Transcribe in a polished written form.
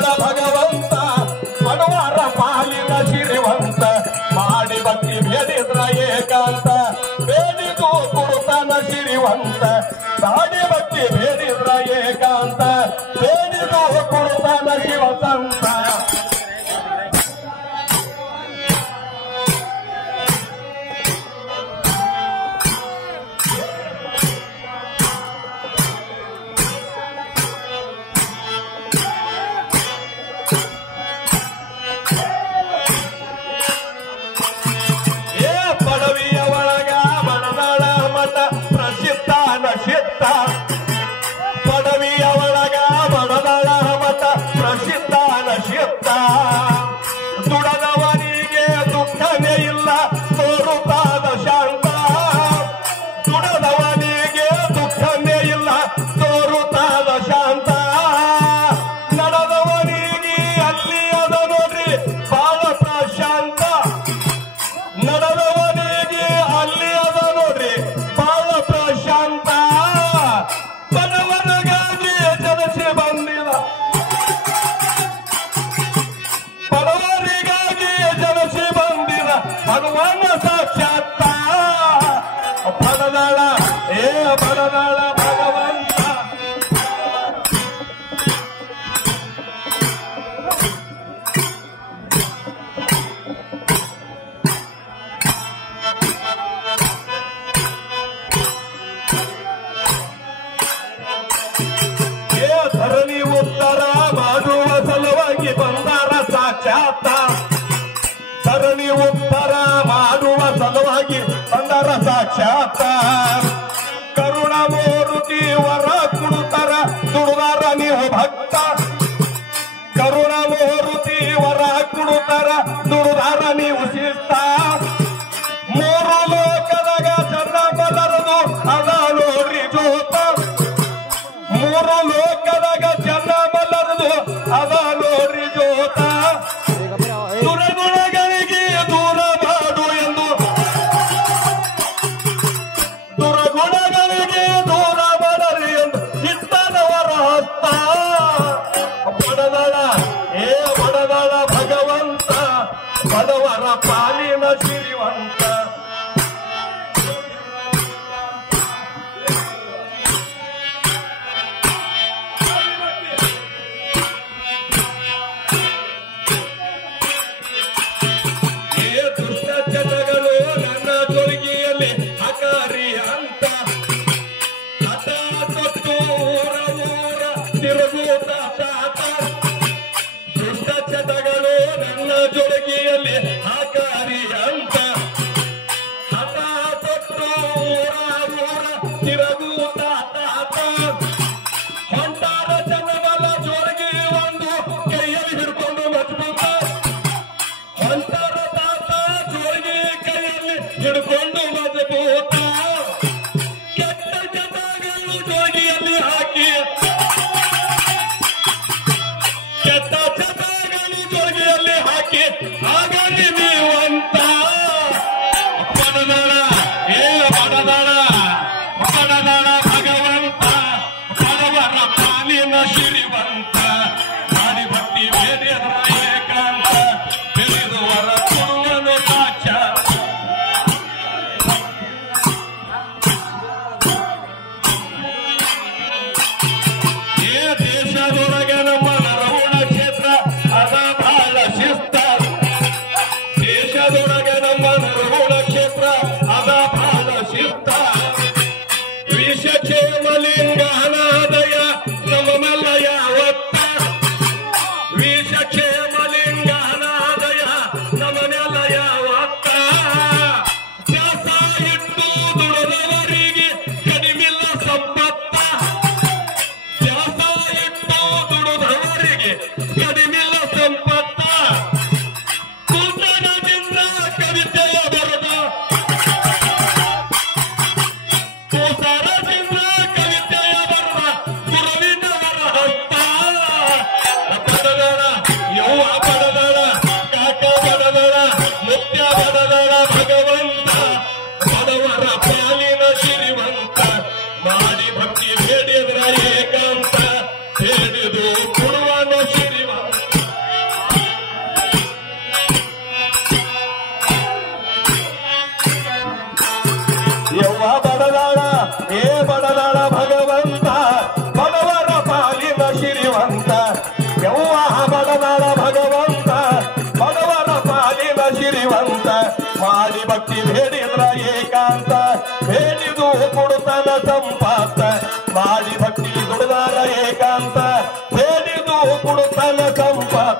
ಬಡದಾಡ ಭಗವಂತ ಬಡವರ ಪಾಲಿನ ಸಿರಿವಂತ ಮಾಡಿ ಭಕ್ತಿ ಬೇಡಿದ್ರ ಏಕಾಂತ ಬೇಡಿದು ಕೊಡುತ್ತಾನ ಸಿರಿವಂತ ಮಾಡಿ ಭಕ್ತಿ ಬೇಡಿದ್ರ ಏಕಾಂತ ಬೇಡಿದು ಕೊಡುತ್ತಾನ ಶಿವಸಂತ ಪದವಿಯ ಒಳಗ ಬಡದಳ ಮತ ಪ್ರಸಿದ್ಧ ನಶಿತ್ತ ದುಡದವನಿಗೆ ದುಃಖವೇ ಇಲ್ಲ ತೋರುತ್ತಾದ ಶಾಂತ ದುಡದವನಿಗೆ ದುಃಖವೇ ಇಲ್ಲ ತೋರುತ್ತಾದ ಶಾಂತ ನಡೆದವನಿಗೆ ಅಲ್ಲಿ ಅದ ನೋಡ್ರಿ ಬಾಳ ಪ್ರಶಾಂತ ನಡೆದವನಿಗೆ ಅಲ್ಲಿ ಅದ ನೋಡ್ರಿ ಬಾಳ ಪ್ರಶಾಂತ ಬಡವರಿಗಾಗಿ ಜನಿಸಿ ಬಂದಿಲ್ಲ ಬಡವರಿಗಾಗಿ ಜನಿಸಿ ಬಂದಿಲ್ಲ ಭಗವಾನ ಸಾಕ್ಷಾತ್ತ ಬಡದಾಳ ಬಡದಾಳ ಭಗವಂತ ಧರಣಿ ಉತ್ತರ ಮಾಡುವ ಸಲುವಾಗಿ ಬಂದಾರ ಸಾಕ್ಷಾತ್ತ ಧರಣಿ ಉತ್ತರ ಮಾಡುವ ಸಲುವಾಗಿ ಬಂದಾರ ಸಾಕ್ಷಾತ್ತ ಕರುಣ ಮೂರ್ತಿ ವರ ಕೊಡುತ್ತಾರ ದುಡುದಾರ ನೀವು ಭಕ್ತ ಕರುಣ ಮೂರ್ತಿ ವರ ಕೊಡುತ್ತಾರ ದುಡುದಾರ ನೀವು ಶಿಸ್ತ ಮೂರು ಲೋಕದಾಗ ಚಂದ ಬಲರದು ಅದ ನೋಡ್ರಿ ಜೋತ ಮೂರು ಲೋಕದಾಗ ಚಂದ ಬಲ್ಲರದು ಅದ ನೋಡ್ರಿ ಜೋತ ದುರಗುಣಗಳಿಗೆ ದೂರ ಮಾಡು ಎಂದು ದುರಗುಣಗಳಿಗೆ ದೂರ ಮಾಡರಿ ಎಂದು ಇತ್ತನವರ ಹಸ್ತ ಬಡದಳ ಬಡದಳ ಭಗವಂತ ಬಡವರ ಪಾಲಿನ ಸಿರಿವಂತ ದುಷ್ಟಚಟಗಳು ನನ್ನ ಜೊರಿಗೆಯಲ್ಲಿ ಅಕಾರಿ ಅಂತ ಹಠ ತೊಟ್ಟು ಊರ ತಿರುಗುತ್ತ ತಾತ ದುಷ್ಟಚಟಗಳು ನನ್ನ ಜೊರಿಗೆಯಲ್ಲಿ ಅಕಾರಿ ಅಂತ ಹಠ ತೊಟ್ಟು ಊರ ತಿರುಗುತ್ತ ತಾತ ಹೊಂಟಾರ ಜನಬಲ ಜೋರಿಗೆ ಒಂದು ಕೈಯಲ್ಲಿ ಹಿಡ್ಕೊಂಡು ಮಜಬೂತ ಹೊಂಟಾರ ಹಿಡ್ಕೊಂಡು ಮಜಬೂತ ಕೆಟ್ಟ ಚಟಗಳು ಜೋಗಿಯಲ್ಲಿ ಹಾಕಿ ಕೆಟ್ಟ ಚಟಗಳು ಜೋಗಿಯಲ್ಲಿ ಹಾಕಿ ಹಾಗಾಗಿ ನೀವಂತ ಬಡದಳ ಬಡದಳ ಬಡದಳ ಭಗವಂತ ಬಡವರ ಪಾಲಿನ ಸಿರಿವಂತ ಮಾಡಿ ಭಕ್ತಿ ಬೇಡಿದ್ರ ಏಕಾಂತ ತಿಳಿದುವರ ಕೊಡುವನು ಸಾಕ್ಷಾತ್ ದೇಶದೊಳಗೆ ನಮ್ಮ ನರಗುಣ ಕ್ಷೇತ್ರ ಅದ ಬಹಳ ಶಿಸ್ತ ದೇಶದೊಳಗೆ ನಮ್ಮ ನರಗುಣ ಕ್ಷೇತ್ರ ಅದ ಬಹಳ ಶಿಸ್ತ ವಿಷಕ್ಷೇಮಲಿಂಗ ಅನಾದಯ ನಮ್ಮ ಮಲ್ಲ ಯಾವತ್ತ ವಿಷಕ್ಷೇಮಲಿಂಗ ಅನಾದಯ ನಮ್ಮನೆಲ್ಲ ಯಾವತ್ತ ದಾಸ ಇಟ್ಟು ದುಡದವರಿಗೆ ಕಡಿಮಿಲ್ಲ ಸಂಪತ್ತ ಕಡಿಮಿಲ್ಲ ಸಂಪತ್ತ ಕೂತನದಿಂದ ಕವಿತೆಯ ಬರದ ಕೂತನದಿಂದ ಕವಿತೆಯ ಬರದ ಗುರುವಿನವರ ಹಸ್ತ ಬಡದಳ ಅದಾಳ ಭಗವಂತ ಬಡವರ ಪಾಲಿನ ಶ್ರೀವಂತ ಮಾಡಿ ಭಕ್ತಿ ಬೇಡಿದ್ರ ಏಕಾಂತ ಬೇಡಿದು ಕೊಡುತ್ತನ ಸಂಪಾತ ಮಾಡಿ ಭಕ್ತಿ ದುಡಿದಾರ ಏಕಾಂತ ಬೇಡಿದು ಕೊಡುತ್ತನ ಸಂಪಾತ